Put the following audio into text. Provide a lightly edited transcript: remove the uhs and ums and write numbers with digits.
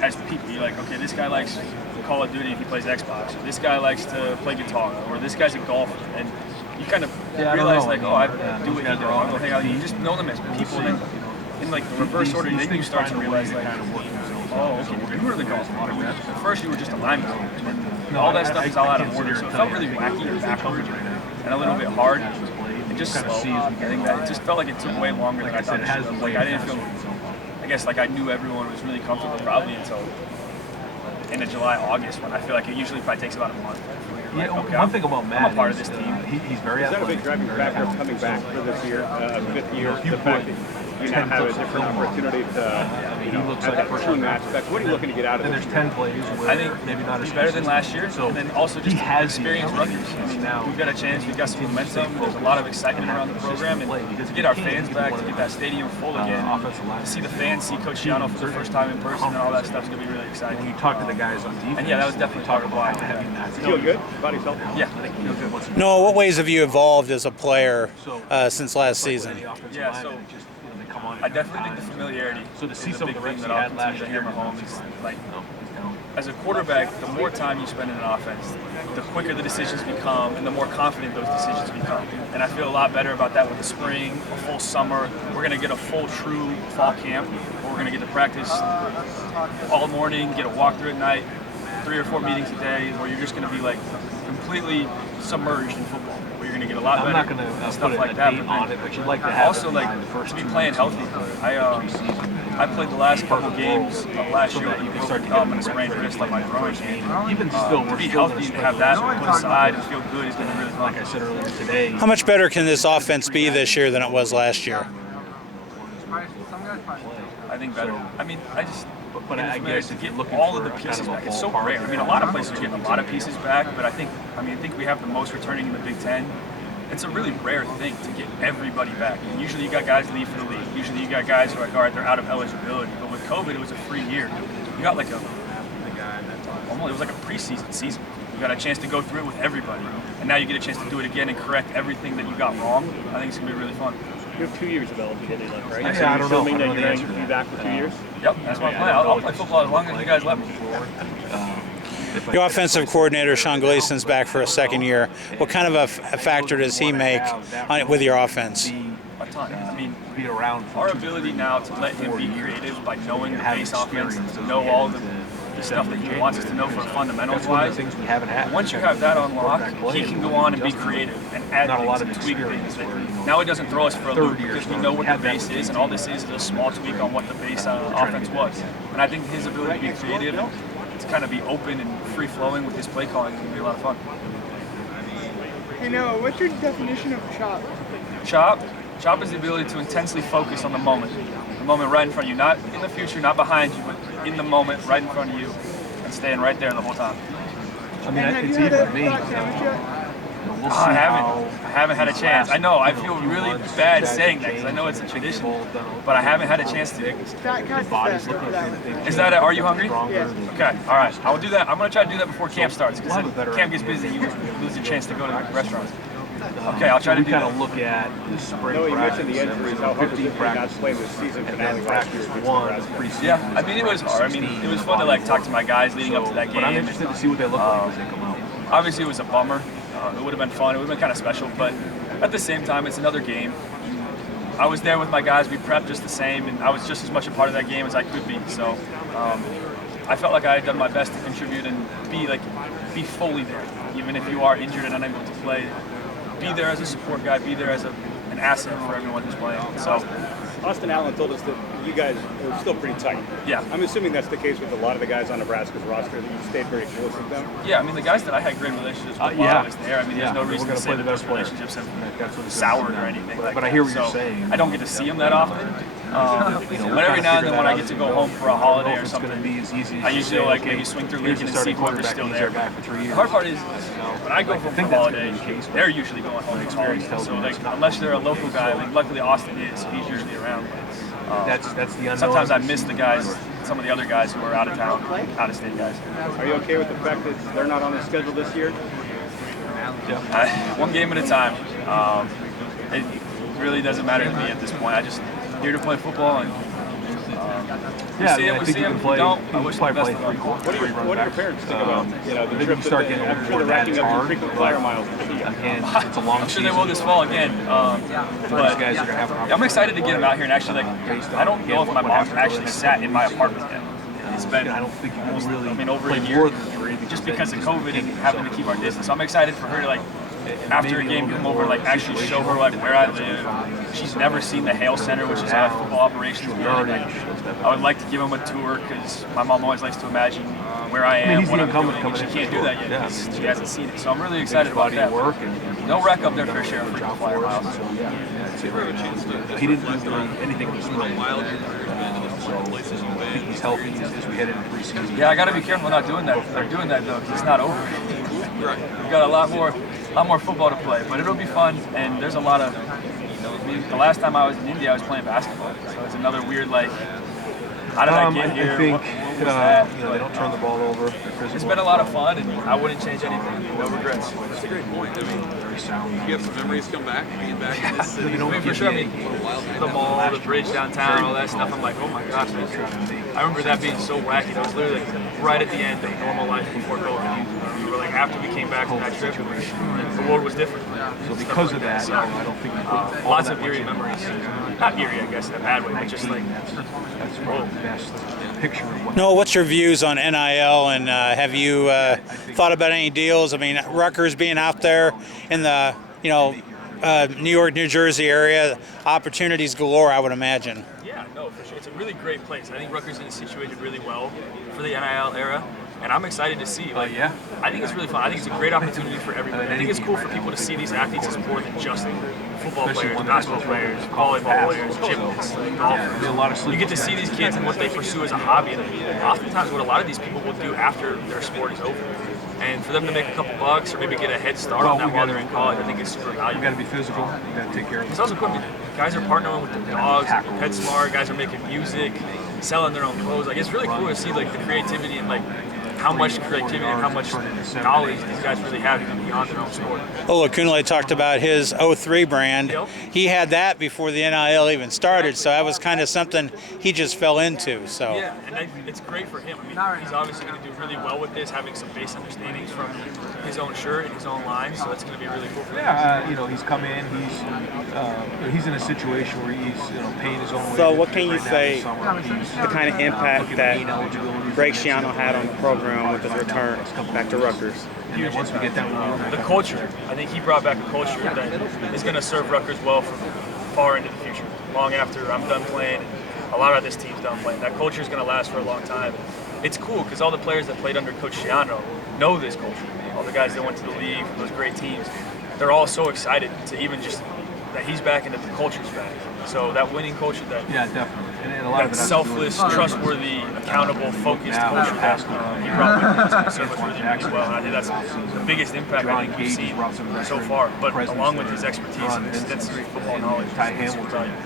as people. You're like, okay, this guy likes Call of Duty if he plays Xbox, or this guy likes to play guitar, or this guy's a golfer, and you kind of realize like, oh, I do what he does. I go hang out. You just know them as people, and in like the reverse order, then you start to realize like, oh, okay, you were the golfer. At first, you were just a lineman, and then all that stuff is all out of order. So it felt really wacky and backward, and a little bit hard, and just slow. I think that it just felt like it took way longer than I thought it should. Like I didn't feel. I guess like I knew everyone was really comfortable probably until into July, August, when I feel like it usually probably takes about a month. Like, okay, one thing about Matt, I'm a part of this team. He's very athletic. Is that a big driving factor of coming back for this year, fifth year? The fact that you now have a different opportunity to, have that team aspect. What are you looking to get out of it? And there's 10 plays where I think maybe not he's better than last year, and then also just experience Rutgers. I mean, now we've got a chance, we've got some momentum, there's a lot of excitement around the program, and to get our fans back, to get that stadium full again, to see the fans, see Coach Shiano for the first time in person, and all that stuff's going to be really exciting. When you talk to the guys on defense, and yeah, that was definitely part of why. You feel good about yourself? Yeah. Noah, what ways have you evolved as a player since last season? Yeah, so I definitely think the familiarity is a big thing that I'll continue to hammer home. Is like, as a quarterback, the more time you spend in an offense, the quicker the decisions become, and the more confident those decisions become. And I feel a lot better about that with the spring, a full summer. We're going to get a full, true fall camp, where we're going to get to practice all morning, get a walkthrough at night, 3 or 4 meetings a day, where you're just going to be like completely submerged in football. Where you're going to get a lot better. I'm not going to stuff put like a that, date on it, but you'd like to have also like to be playing healthy. I played the last couple games last year when you broke my thumb and a sprained wrist like my throwing game. Even still, to be healthy and have that put aside and feel good is going to be really fun. Like I said earlier today. How much better can this offense be this year than it was last year? I think better. I mean, But I guess to if get you're looking all for of the pieces kind of a back, it's so ballpark, rare. I mean, a lot of places are getting a lot of pieces back, but I think we have the most returning in the Big Ten. It's a really rare thing to get everybody back. And usually you got guys leave for the league. Usually you got guys who are like, all right, they're out of eligibility. But with COVID, it was a free year. You got like it was like a preseason season. You got a chance to go through it with everybody. And now you get a chance to do it again and correct everything that you got wrong. I think it's going to be really fun. You have 2 years of eligibility left, right? Yeah, so I don't know. Assuming that you're going to be back for 2 years? Yep, that's my plan. I'll play football as long as you guys let me. Your offensive coordinator, Sean Gleason's back for a second year. What kind of a factor does he make with your offense? A ton. I mean, our ability now to let him be creative by knowing the base offense, to know all the stuff that he wants us to know for fundamentals-wise. Once you have that unlocked, he can go on and be creative and add things and tweak things. Now it doesn't throw us for a loop because we know what the base is, and all this is a small tweak on what the base offense was. And I think his ability to be creative, to kind of be open and free-flowing with his play calling can be a lot of fun. Hey Noah, what's your definition of chop? Chop is the ability to intensely focus on the moment right in front of you, not in the future, not behind you, but in the moment right in front of you, and staying right there the whole time. I mean, it's easy for me. I haven't had a chance. I know, I feel really bad saying that because I know it's a tradition, but I haven't had a chance to. Is that are you hungry? Yeah. Okay, all right. I will do that. I'm going to try to do that before camp starts because camp gets busy. You lose your chance to go to restaurants. Okay, I'll try to do that. kind of look at the spring No, you practice. mentioned the injuries. How hard was it not to play the season finale last year? Yeah, I mean, it was hard. I mean, it was fun to like talk to my guys leading up to that game. But I'm interested to see what they look like as they come out. Obviously, it was a bummer. It would have been fun. It would have been kind of special. But at the same time, it's another game. I was there with my guys. We prepped just the same, and I was just as much a part of that game as I could be. So I felt like I had done my best to contribute and be fully there, even if you are injured and unable to play. Be there as a support guy. Be there as an asset for everyone who's playing. So. Austin Allen told us that you guys are still pretty tight. Yeah. I'm assuming that's the case with a lot of the guys on Nebraska's roster, that you stayed very close with them. Yeah, I mean, the guys that I had great relationships with while I was there, I mean, there's no reason to say that those relationships have soured or anything like that. But I hear what you're saying. I don't get to see them that often. But every now and then when I get to go home for a holiday or something, I usually like maybe swing through Lincoln and see whoever's still there. The hard part is when I go home for a holiday, they're usually going home for holiday. So like, unless they're a local guy, like luckily Austin is, so he's usually around. That's the unknown. Sometimes I miss the guys, some of the other guys who are out of town, out of state guys. Are you okay with the fact that they're not on the schedule this year? One game at a time. It really doesn't matter to me at this point. I just here to play football, and Yeah, see him, I think you can play. don't. You I wish can the play best three of quarters. What do your parents think about the Then trip? you start getting I'm older, sure the that's racking up your hard. frequent flyer miles. Again, it's a long I'm sure season. they will this fall again. These But guys are gonna have an I'm excited to get him out here and actually I don't know if my mom's actually sat in my apartment yet. It's been I don't think you can really over a play year more than three just because of COVID and having to keep our distance. So I'm excited for her to after a game come over and actually show her where I live. She's never seen the Hale Center, which is our football operations building. I would like to give him a tour because my mom always likes to imagine where I am, what I'm doing, and she can't do that yet because she hasn't seen it. So I'm really excited about that. They'll rack up their fair share of frequent flyer miles. He didn't do anything this spring. I think he's healthy as we head into preseason. Yeah, I got to be careful not doing that. Or doing that though, 'cause it's not over. We've got a lot more football to play, but it'll be fun. And there's a lot of. The last time I was in India, I was playing basketball, so it's another weird how did I get here? I think what was that? they don't turn the ball over. It's been a lot of fun, and I wouldn't change anything. No regrets. That's a great point. I mean, you have some memories come back, being back in this city. I mean, for sure. I mean, the mall, the bridge downtown, all that stuff. I'm like, oh my gosh. I remember that being so wacky. That was literally right at the end of normal life before COVID. We were after we came back from that trip, the world was different. So because of that, I don't think lots of eerie memories. Not eerie, I guess, in a bad way, but just that's probably the best picture of what. Noah, what's your views on NIL, and have you thought about any deals? I mean, Rutgers being out there in the New York, New Jersey area, opportunities galore, I would imagine. Yeah, no, for sure. It's a really great place. I think Rutgers is situated really well for the NIL era. And I'm excited to see. Yeah. I think it's really fun. I think it's a great opportunity for everybody. I think it's cool for people to see these athletes as more than just football players, basketball players, volleyball players, gymnasts, golfers. You get to see these kids and what they pursue as a hobby, and oftentimes what a lot of these people will do after their sport is over. And for them to make a couple bucks or maybe get a head start on that while they're in college, I think it's super valuable. You got to be physical. You got to take care of it. It's also cool. Guys are partnering with the dogs, PetSmart. Guys are making music, selling their own clothes. It's really cool to see the creativity and how much creativity and how much knowledge these guys really have even beyond their own sport. Ola Kunle talked about his 03 brand. Yep. He had that before the NIL even started, so that was kind of something he just fell into. So yeah, and it's great for him. I mean, he's obviously going to do really well with this, having some base understandings from his own shirt and his own line, so that's going to be really cool for him. Yeah, he's come in. He's in a situation where he's paying his own way. So what can you say the kind of impact that Greg Schiano had on the program with his return back to Rutgers? And once we get that, the culture. I think he brought back a culture that is going to serve Rutgers well for far into the future, long after I'm done playing. A lot of this team's done playing. That culture is going to last for a long time. It's cool because all the players that played under Coach Schiano know this culture. All the guys that went to the league, those great teams, they're all so excited to even just that he's back and that the culture's back. So that winning culture, that definitely, and a lot of that it selfless, trustworthy, accountable, focused culture that he brought with him is going to serve us really well. And I think that's the biggest impact I think we've seen so far. But along with his expertise and extensive football knowledge, it's super valuable.